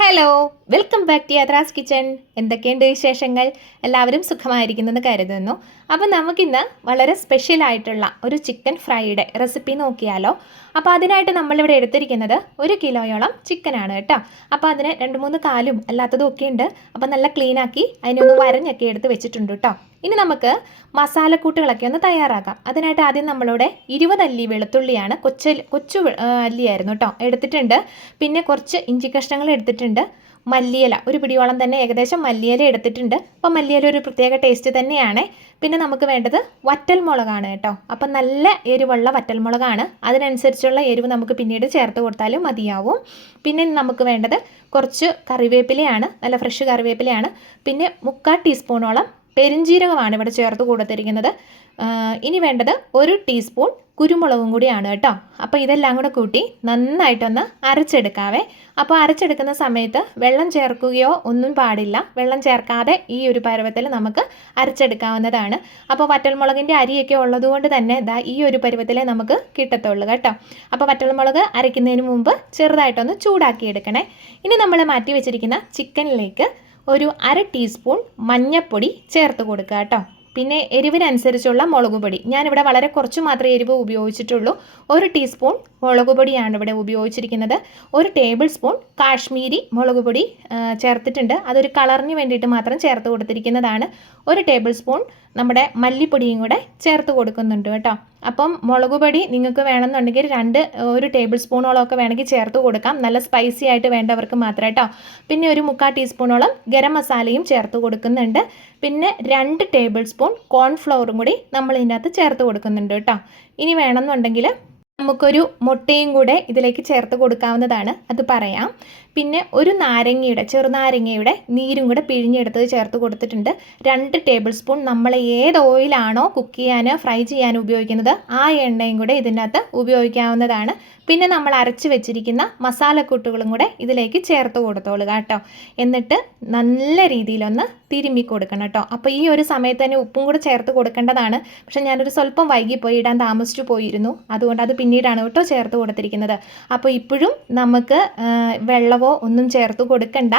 Hello welcome back to Yathra's kitchen എന്തൊക്കെയുണ്ട് വിശേഷങ്ങൾ? എല്ലാവരും സുഖമായിരിക്കുന്നു എന്ന് കരുതുന്നു. അപ്പോൾ നമുക്കിന്ന് വളരെ സ്പെഷ്യൽ ആയിട്ടുള്ള ഒരു ചിക്കൻ ഫ്രൈയുടെ റെസിപ്പി നോക്കിയാലോ. അപ്പോൾ അതിനായിട്ട് നമ്മളിവിടെ എടുത്തിരിക്കുന്നത് ഒരു കിലോയോളം ചിക്കനാണ് കേട്ടോ. അപ്പോൾ അതിന് രണ്ട് മൂന്ന് കാലും അല്ലാത്തതും ഒക്കെ ഉണ്ട്. അപ്പോൾ നല്ല ക്ലീനാക്കി അതിനൊന്ന് വരഞ്ഞൊക്കെ എടുത്ത് വെച്ചിട്ടുണ്ട് കേട്ടോ. ഇനി നമുക്ക് മസാലക്കൂട്ടുകളൊക്കെ ഒന്ന് തയ്യാറാക്കാം. അതിനായിട്ട് ആദ്യം നമ്മളിവിടെ ഇരുപത് അല്ലി വെളുത്തുള്ളിയാണ്. കൊച്ചു കൊച്ചു അല്ലിയായിരുന്നു കേട്ടോ എടുത്തിട്ടുണ്ട്. പിന്നെ കുറച്ച് ഇഞ്ചി കഷ്ണങ്ങൾ എടുത്തിട്ടുണ്ട്. മല്ലിയില. ഒരു പിടിയോളം തന്നെ ഏകദേശം മല്ലിയില എടുത്തിട്ടുണ്ട്. അപ്പോൾ മല്ലിയില ഒരു പ്രത്യേക ടേസ്റ്റ് തന്നെയാണ്. പിന്നെ നമുക്ക് വേണ്ടത് വറ്റൽമുളകാണ് കേട്ടോ അപ്പം നല്ല എരിവുള്ള വറ്റൽമുളകാണ്. അതിനനുസരിച്ചുള്ള എരിവ് നമുക്ക് പിന്നീട് ചേർത്ത് കൊടുത്താലും മതിയാവും. പിന്നെ നമുക്ക് വേണ്ടത് കുറച്ച് കറിവേപ്പിലയാണ്. നല്ല ഫ്രഷ് കറിവേപ്പിലയാണ്. പിന്നെ മുക്കാൽ ടീസ്പൂണോളം പെരിഞ്ജീരകമാണ് ഇവിടെ ചേർത്ത് കൊടുത്തിരിക്കുന്നത്. ഇനി വേണ്ടത് ഒരു ടീസ്പൂൺ കുരുമുളകും കൂടിയാണ് കേട്ടോ. അപ്പോൾ ഇതെല്ലാം കൂടെ കൂട്ടി നന്നായിട്ടൊന്ന് അരച്ചെടുക്കാവേ. അപ്പോൾ അരച്ചെടുക്കുന്ന സമയത്ത് വെള്ളം ചേർക്കുകയോ ഒന്നും പാടില്ല. വെള്ളം ചേർക്കാതെ ഈ ഒരു പരുവത്തിൽ നമുക്ക് അരച്ചെടുക്കാവുന്നതാണ്. അപ്പോൾ വറ്റൽമുളകിന്റെ അരിയൊക്കെ ഉള്ളതുകൊണ്ട് തന്നെ ഇതാ ഈ ഒരു പരുവത്തിലേ നമുക്ക് കിട്ടത്തുള്ളൂ കേട്ടോ. അപ്പോൾ വറ്റൽമുളക് അരയ്ക്കുന്നതിന് മുമ്പ് ചെറുതായിട്ടൊന്ന് ചൂടാക്കി എടുക്കണേ ഇനി നമ്മൾ മാറ്റി വെച്ചിരിക്കുന്ന ചിക്കനിലേക്ക് ഒരു അര ടീസ്പൂൺ മഞ്ഞപ്പൊടി ചേർത്ത് കൊടുക്കുക കേട്ടോ. പിന്നെ എരിവിനനുസരിച്ചുള്ള മുളക് പൊടി. ഞാനിവിടെ വളരെ കുറച്ച് മാത്രമേ എരിവ് ഉപയോഗിച്ചിട്ടുള്ളൂ. ഒരു ടീസ്പൂൺ മുളക് പൊടിയാണ് ഇവിടെ ഉപയോഗിച്ചിരിക്കുന്നത്. ഒരു ടേബിൾ സ്പൂൺ കാശ്മീരി മുളക് പൊടി ചേർത്തിട്ടുണ്ട്. അതൊരു കളറിന് വേണ്ടിയിട്ട് മാത്രം ചേർത്ത് കൊടുത്തിരിക്കുന്നതാണ്. ഒരു ടേബിൾ സ്പൂൺ നമ്മുടെ മല്ലിപ്പൊടിയും കൂടെ ചേർത്ത് കൊടുക്കുന്നുണ്ട് കേട്ടോ. അപ്പം മുളക് പൊടി നിങ്ങൾക്ക് വേണമെന്നുണ്ടെങ്കിൽ രണ്ട് ഒരു ടേബിൾ സ്പൂണോളം ഒക്കെ വേണമെങ്കിൽ ചേർത്ത് കൊടുക്കാം. നല്ല സ്പൈസി ആയിട്ട് വേണ്ടവർക്ക് മാത്രം കേട്ടോ പിന്നെ ഒരു മുക്കാൽ ടീസ്പൂണോളം ഗരം മസാലയും ചേർത്ത് കൊടുക്കുന്നുണ്ട്. പിന്നെ രണ്ട് ടേബിൾ സ്പൂൺ കോൺഫ്ലവറും കൂടി നമ്മൾ ഇതിനകത്ത് ചേർത്ത് കൊടുക്കുന്നുണ്ട് കേട്ടോ ഇനി വേണമെന്നുണ്ടെങ്കിൽ നമുക്കൊരു മുട്ടയും കൂടെ ഇതിലേക്ക് ചേർത്ത് കൊടുക്കാവുന്നതാണ് അത് പറയാം. പിന്നെ ഒരു നാരങ്ങയുടെ ചെറുനാരങ്ങയുടെ നീരും കൂടെ പിഴിഞ്ഞെടുത്തത് ചേർത്ത് കൊടുത്തിട്ടുണ്ട്. രണ്ട് ടേബിൾ സ്പൂൺ നമ്മൾ ഏത് ഓയിലാണോ കുക്ക് ചെയ്യാൻ ഫ്രൈ ചെയ്യാൻ ഉപയോഗിക്കുന്നത് ആ എണ്ണയും കൂടെ ഇതിനകത്ത് ഉപയോഗിക്കാവുന്നതാണ്. പിന്നെ നമ്മൾ അരച്ച് വെച്ചിരിക്കുന്ന മസാലക്കൂട്ടുകളും കൂടെ ഇതിലേക്ക് ചേർത്ത് കൊടുത്തോളുക കേട്ടോ. എന്നിട്ട് നല്ല രീതിയിലൊന്ന് തിരുമ്മി കൊടുക്കണം കേട്ടോ. അപ്പോൾ ഈ ഒരു സമയത്ത് തന്നെ ഉപ്പും കൂടെ ചേർത്ത് കൊടുക്കേണ്ടതാണ്. പക്ഷേ ഞാനൊരു സ്വല്പം വൈകിപ്പോയി ഇടാൻ താമസിച്ചു പോയിരുന്നു. അതുകൊണ്ട് അത് പിന്നീടാണ് കേട്ടോ ചേർത്ത് കൊടുത്തിരിക്കുന്നത്. അപ്പോൾ ഇപ്പോഴും നമുക്ക് വെള്ളമോ ഒന്നും ചേർത്ത് കൊടുക്കണ്ട.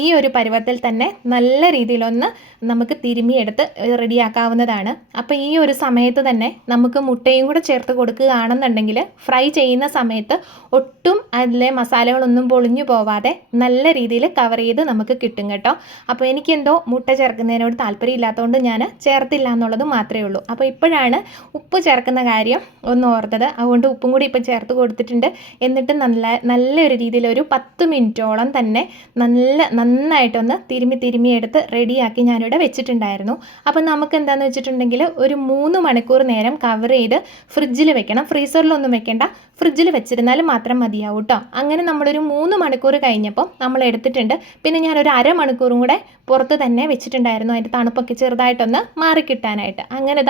ഈ ഒരു പരുവത്തിൽ തന്നെ നല്ല രീതിയിലൊന്ന് നമുക്ക് തിരുമിയെടുത്ത് റെഡിയാക്കാവുന്നതാണ്. അപ്പോൾ ഈ ഒരു സമയത്ത് തന്നെ നമുക്ക് മുട്ടയും കൂടെ ചേർത്ത് കൊടുക്കുകയാണെന്നുണ്ടെങ്കിൽ ഫ്രൈ ചെയ്യുന്ന സമയത്ത് ഒട്ടും അതിലെ മസാലകളൊന്നും പൊളിഞ്ഞു പോവാതെ നല്ല രീതിയിൽ കവർ ചെയ്ത് നമുക്ക് കിട്ടും കേട്ടോ. അപ്പോൾ എനിക്കെന്തോ മുട്ട ചേർക്കുന്നതിനോട് താല്പര്യമില്ലാത്തതുകൊണ്ട് ഞാൻ ചേർത്തില്ല എന്നുള്ളത് മാത്രമേ ഉള്ളൂ. അപ്പോൾ ഇപ്പോഴാണ് ഉപ്പ് ചേർക്കുന്ന കാര്യം ഒന്ന് ഓർത്തത്. അതുകൊണ്ട് ഉപ്പും കൂടി ഇപ്പം ചേർത്ത് കൊടുത്തിട്ടുണ്ട്. എന്നിട്ട് നല്ല നല്ലൊരു രീതിയിൽ ഒരു പത്ത് മിനിറ്റോളം തന്നെ നല്ല നന്നായിട്ടൊന്ന് തിരുമ്മി തിരുമ്മി എടുത്ത് റെഡിയാക്കി ഞാനിവിടെ വെച്ചിട്ടുണ്ടായിരുന്നു. അപ്പം നമുക്ക് എന്താണെന്ന് വെച്ചിട്ടുണ്ടെങ്കിൽ ഒരു മൂന്ന് മണിക്കൂർ നേരം കവർ ചെയ്ത് ഫ്രിഡ്ജിൽ വെക്കണം. ഫ്രീസറിലൊന്നും വെക്കേണ്ട. ഫ്രിഡ്ജിൽ വെച്ചിരുന്നാൽ മാത്രം മതിയാവും കേട്ടോ അങ്ങനെ നമ്മളൊരു മൂന്ന് മണിക്കൂർ കഴിഞ്ഞപ്പോൾ നമ്മൾ എടുത്തിട്ടുണ്ട്. പിന്നെ ഞാനൊരു അരമണിക്കൂറും കൂടെ പുറത്ത് തന്നെ വെച്ചിട്ടുണ്ടായിരുന്നു. അതിന്റെ തണുപ്പൊക്കെ ചെറുതായിട്ടൊന്ന് മാറിക്കിട്ടാനായിട്ട്. അങ്ങനെ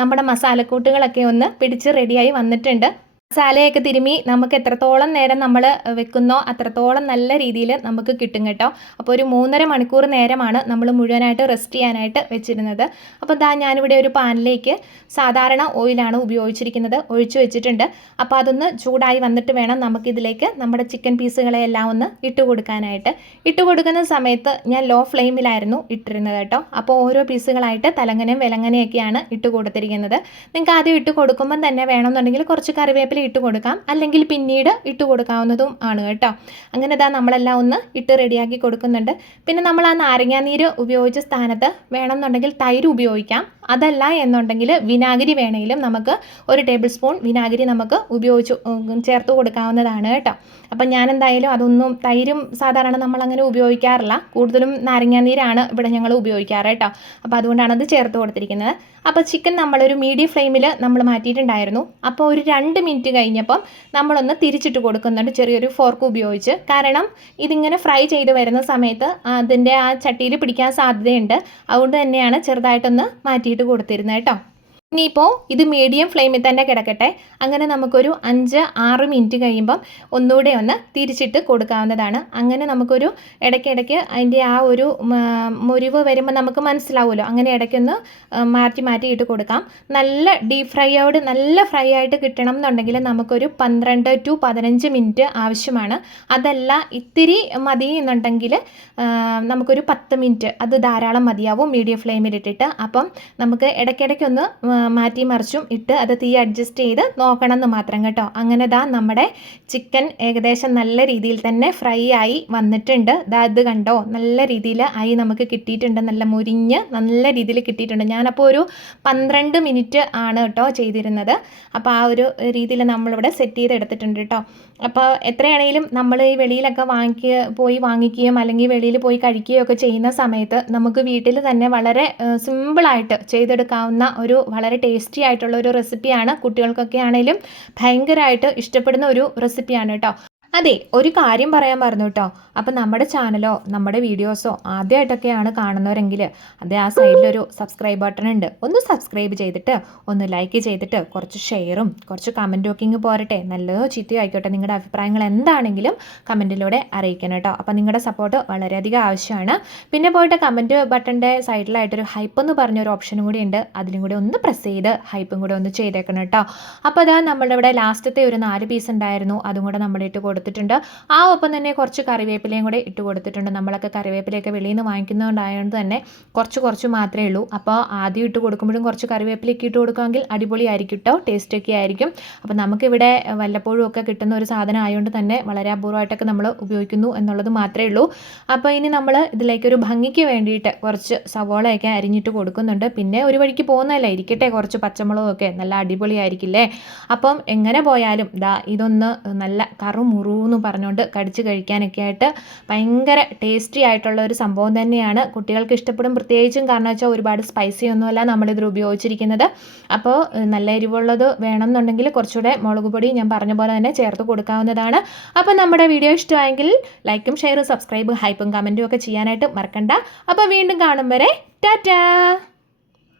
നമ്മുടെ മസാലക്കൂട്ടുകളൊക്കെ ഒന്ന് പിടിച്ച് റെഡിയായി വന്നിട്ടുണ്ട്. മസാലയൊക്കെ തിരുമ്മി നമുക്ക് എത്രത്തോളം നേരം നമ്മൾ വെക്കുന്നോ അത്രത്തോളം നല്ല രീതിയിൽ നമുക്ക് കിട്ടും കേട്ടോ. അപ്പോൾ ഒരു മൂന്നര മണിക്കൂർ നേരമാണ് നമ്മൾ മുഴുവനായിട്ട് റെസ്റ്റ് ചെയ്യാനായിട്ട് വെച്ചിരുന്നത്. അപ്പോൾ ദാ ഞാനിവിടെ ഒരു പാനിലേക്ക് സാധാരണ ഓയിലാണ് ഉപയോഗിച്ചിരിക്കുന്നത് ഒഴിച്ചു വെച്ചിട്ടുണ്ട്. അപ്പോൾ അതൊന്ന് ചൂടായി വന്നിട്ട് വേണം നമുക്കിതിലേക്ക് നമ്മുടെ ചിക്കൻ പീസുകളെയെല്ലാം ഒന്ന് ഇട്ട് കൊടുക്കാനായിട്ട്. ഇട്ട് കൊടുക്കുന്ന സമയത്ത് ഞാൻ ലോ ഫ്ലെയിമിലായിരുന്നു ഇട്ടിരുന്നത് കേട്ടോ. അപ്പോൾ ഓരോ പീസുകളായിട്ട് തലങ്ങനെയും വിലങ്ങനെയൊക്കെയാണ് ഇട്ട് കൊടുത്തിരിക്കുന്നത്. നിങ്ങൾക്ക് ആദ്യം ഇട്ട് കൊടുക്കുമ്പം തന്നെ വേണമെന്നുണ്ടെങ്കിൽ കുറച്ച് കറിവേപ്പില ഇട്ട് കൊടുക്കാം. അല്ലെങ്കിൽ പിന്നീട് ഇട്ട് കൊടുക്കാവുന്നതും ആണ് കേട്ടോ. അങ്ങനെ ഇതാ നമ്മളെല്ലാം ഒന്ന് ഇട്ട് റെഡിയാക്കി കൊടുക്കുന്നുണ്ട്. പിന്നെ നമ്മൾ ആ നാരങ്ങാനീര് ഉപയോഗിച്ച സ്ഥാനത്ത് വേണമെന്നുണ്ടെങ്കിൽ തൈര് ഉപയോഗിക്കാം. അതല്ല എന്നുണ്ടെങ്കിൽ വിനാഗിരി വേണമെങ്കിലും നമുക്ക് ഒരു ടേബിൾ സ്പൂൺ വിനാഗിരി നമുക്ക് ഉപയോഗിച്ച് ചേർത്ത് കൊടുക്കാവുന്നതാണ് കേട്ടോ. അപ്പം ഞാൻ എന്തായാലും അതൊന്നും തൈരും സാധാരണ നമ്മൾ അങ്ങനെ ഉപയോഗിക്കാറില്ല. കൂടുതലും നാരങ്ങാനീരാണ് ഇവിടെ ഞങ്ങൾ ഉപയോഗിക്കാറ് കേട്ടോ. അപ്പോൾ അതുകൊണ്ടാണ് അത് ചേർത്ത് കൊടുത്തിരിക്കുന്നത്. അപ്പോൾ ചിക്കൻ നമ്മളൊരു മീഡിയം ഫ്ലെയിമിൽ നമ്മൾ മാറ്റിയിട്ടുണ്ടായിരുന്നു. അപ്പോൾ ഒരു രണ്ട് മിനിറ്റ് കഴിഞ്ഞപ്പം നമ്മളൊന്ന് തിരിച്ചിട്ട് കൊടുക്കുന്നുണ്ട് ചെറിയൊരു ഫോർക്ക് ഉപയോഗിച്ച്. കാരണം ഇതിങ്ങനെ ഫ്രൈ ചെയ്ത് വരുന്ന സമയത്ത് അതിന്റെ ആ ചട്ടിയിൽ പിടിക്കാൻ സാധ്യതയുണ്ട്. അതുകൊണ്ട് തന്നെയാണ് ചെറുതായിട്ടൊന്ന് മാറ്റിയിട്ട് കൊടുത്തിരുന്നത് കേട്ടോ. ഇനിയിപ്പോൾ ഇത് മീഡിയം ഫ്ലെയിമിൽ തന്നെ കിടക്കട്ടെ. അങ്ങനെ നമുക്കൊരു അഞ്ച് ആറ് മിനിറ്റ് കഴിയുമ്പം ഒന്നുകൂടെ ഒന്ന് തിരിച്ചിട്ട് കൊടുക്കാവുന്നതാണ്. അങ്ങനെ നമുക്കൊരു ഇടയ്ക്കിടയ്ക്ക് അതിന്റെ ആ ഒരു മുരിവ് വരുമ്പോൾ നമുക്ക് മനസ്സിലാവുമല്ലോ. അങ്ങനെ ഇടയ്ക്കൊന്ന് മാറ്റി മാറ്റി ഇട്ട് കൊടുക്കാം. നല്ല ഡീപ് ഫ്രൈയോട് നല്ല ഫ്രൈ ആയിട്ട് കിട്ടണം എന്നുണ്ടെങ്കിൽ നമുക്കൊരു പന്ത്രണ്ട് ടു പതിനഞ്ച് മിനിറ്റ് ആവശ്യമാണ്. അതല്ല ഇത്തിരി മതി എന്നുണ്ടെങ്കിൽ നമുക്കൊരു പത്ത് മിനിറ്റ് അത് ധാരാളം മതിയാവും മീഡിയം ഫ്ലെയിമിലിട്ടിട്ട് അപ്പം നമുക്ക് ഇടയ്ക്കിടയ്ക്കൊന്ന് മാറ്റി മറിച്ചും ഇട്ട് അത് തീ അഡ്ജസ്റ്റ് ചെയ്ത് നോക്കണം എന്ന് മാത്രം കേട്ടോ. അങ്ങനെ ദാ നമ്മുടെ ചിക്കൻ ഏകദേശം നല്ല രീതിയിൽ തന്നെ ഫ്രൈ ആയി വന്നിട്ടുണ്ട്. ദാ ഇത് കണ്ടോ? നല്ല രീതിയിൽ ആയി നമുക്ക് കിട്ടിയിട്ടുണ്ട്. നല്ല മുരിഞ്ഞ് നല്ല രീതിയിൽ കിട്ടിയിട്ടുണ്ട്. ഞാനപ്പോൾ ഒരു പന്ത്രണ്ട് മിനിറ്റ് ആണ് കേട്ടോ ചെയ്തിരുന്നത്. അപ്പോൾ ആ ഒരു രീതിയിൽ നമ്മളിവിടെ സെറ്റ് ചെയ്ത് എടുത്തിട്ടുണ്ട് കേട്ടോ. അപ്പോൾ എത്രയാണെങ്കിലും നമ്മൾ ഈ വെളിയിലൊക്കെ വാങ്ങിക്കുക പോയി വാങ്ങിക്കുകയും അല്ലെങ്കിൽ വെളിയിൽ പോയി കഴിക്കുകയൊക്കെ ചെയ്യുന്ന സമയത്ത് നമുക്ക് വീട്ടിൽ തന്നെ വളരെ സിമ്പിളായിട്ട് ചെയ്തെടുക്കാവുന്ന ഒരു വളരെ ടേസ്റ്റി ആയിട്ടുള്ള ഒരു റെസിപ്പിയാണ് കുട്ടികൾക്കൊക്കെ ആണെങ്കിലും ഭയങ്കരമായിട്ട് ഇഷ്ടപ്പെടുന്ന ഒരു റെസിപ്പിയാണ് കേട്ടോ. അതെ ഒരു കാര്യം പറയാൻ പറഞ്ഞു കേട്ടോ. അപ്പം നമ്മുടെ ചാനലോ നമ്മുടെ വീഡിയോസോ ആദ്യമായിട്ടൊക്കെയാണ് കാണുന്നവരെങ്കിൽ അതെ ആ സൈഡിലൊരു സബ്സ്ക്രൈബ് ബട്ടൺ ഉണ്ട്. ഒന്ന് സബ്സ്ക്രൈബ് ചെയ്തിട്ട് ഒന്ന് ലൈക്ക് ചെയ്തിട്ട് കുറച്ച് ഷെയറും കുറച്ച് കമന്റും ഒക്കെ പോരട്ടെ. നല്ലതോ ചീത്തയോ ആയിക്കോട്ടെ നിങ്ങളുടെ അഭിപ്രായങ്ങൾ എന്താണെങ്കിലും കമന്റിലൂടെ അറിയിക്കണം കേട്ടോ. അപ്പം നിങ്ങളുടെ സപ്പോർട്ട് വളരെയധികം ആവശ്യമാണ് പിന്നെ പോയിട്ട് കമന്റ് ബട്ടന്റെ സൈഡിലായിട്ടൊരു ഹൈപ്പ് എന്ന് പറഞ്ഞൊരു ഓപ്ഷനും കൂടി ഉണ്ട്. അതിലും കൂടി ഒന്ന് പ്രസ് ചെയ്ത് ഹൈപ്പും കൂടി ഒന്ന് ചെയ്തേക്കണം കേട്ടോ. അപ്പോൾ അതാ നമ്മളിവിടെ ലാസ്റ്റത്തെ ഒരു നാല് പീസ് ഉണ്ടായിരുന്നു. അതും കൂടെ നമ്മളിട്ട് കൊടുത്തിട്ടുണ്ട്. ആ ഒപ്പം തന്നെ കുറച്ച് കറിവേപ്പിലയും കൂടെ ഇട്ട് കൊടുത്തിട്ടുണ്ട്. നമ്മളൊക്കെ കറിവേപ്പിലയൊക്കെ വെളിയിൽ നിന്ന് വാങ്ങിക്കുന്നതുകൊണ്ടായതുകൊണ്ട് തന്നെ കുറച്ച് കുറച്ച് മാത്രമേ ഉള്ളൂ. അപ്പോൾ ആദ്യം ഇട്ട് കൊടുക്കുമ്പോഴും കുറച്ച് കറിവേപ്പിലയൊക്കെ ഇട്ട് കൊടുക്കുമെങ്കിൽ അടിപൊളിയായിരിക്കും കേട്ടോ. ടേസ്റ്റ് ഒക്കെ ആയിരിക്കും. അപ്പോൾ നമുക്കിവിടെ വല്ലപ്പോഴും ഒക്കെ കിട്ടുന്ന ഒരു സാധനം ആയതുകൊണ്ട് തന്നെ വളരെ അപൂർവമായിട്ടൊക്കെ നമ്മൾ ഉപയോഗിക്കുന്നു എന്നുള്ളത് മാത്രമേ ഉള്ളൂ. അപ്പോൾ ഇനി നമ്മൾ ഇതിലേക്ക് ഒരു ഭംഗിക്ക് വേണ്ടിയിട്ട് കുറച്ച് സവോളയൊക്കെ അരിഞ്ഞിട്ട് കൊടുക്കുന്നുണ്ട്. പിന്നെ ഒരു വഴിക്ക് പോകുന്നതല്ല ഇരിക്കട്ടെ കുറച്ച് പച്ചമുളകൊക്കെ. നല്ല അടിപൊളിയായിരിക്കില്ലേ? അപ്പം എങ്ങനെ പോയാലും ദാ ഇതൊന്ന് നല്ല കറു എന്ന് പറഞ്ഞുകൊണ്ട് കടിച്ച് കഴിക്കാനൊക്കെ ആയിട്ട് ഭയങ്കര ടേസ്റ്റി ആയിട്ടുള്ള ഒരു സംഭവം തന്നെയാണ്. കുട്ടികൾക്ക് ഇഷ്ടപ്പെടും. പ്രത്യേകിച്ചും കാരണം വെച്ചാൽ ഒരുപാട് സ്പൈസി ഒന്നുമല്ല നമ്മളിതിൽ ഉപയോഗിച്ചിരിക്കുന്നത്. അപ്പോൾ നല്ല എരിവുള്ളത് വേണമെന്നുണ്ടെങ്കിൽ കുറച്ചുകൂടെ മുളക് പൊടി ഞാൻ പറഞ്ഞ പോലെ തന്നെ ചേർത്ത് കൊടുക്കാവുന്നതാണ്. അപ്പോൾ നമ്മുടെ വീഡിയോ ഇഷ്ടമായെങ്കിൽ ലൈക്കും ഷെയറും സബ്സ്ക്രൈബും ഹൈപ്പും കമന്റും ഒക്കെ ചെയ്യാനായിട്ട് മറക്കണ്ട. അപ്പോൾ വീണ്ടും കാണും വരെ. ടാറ്റാ!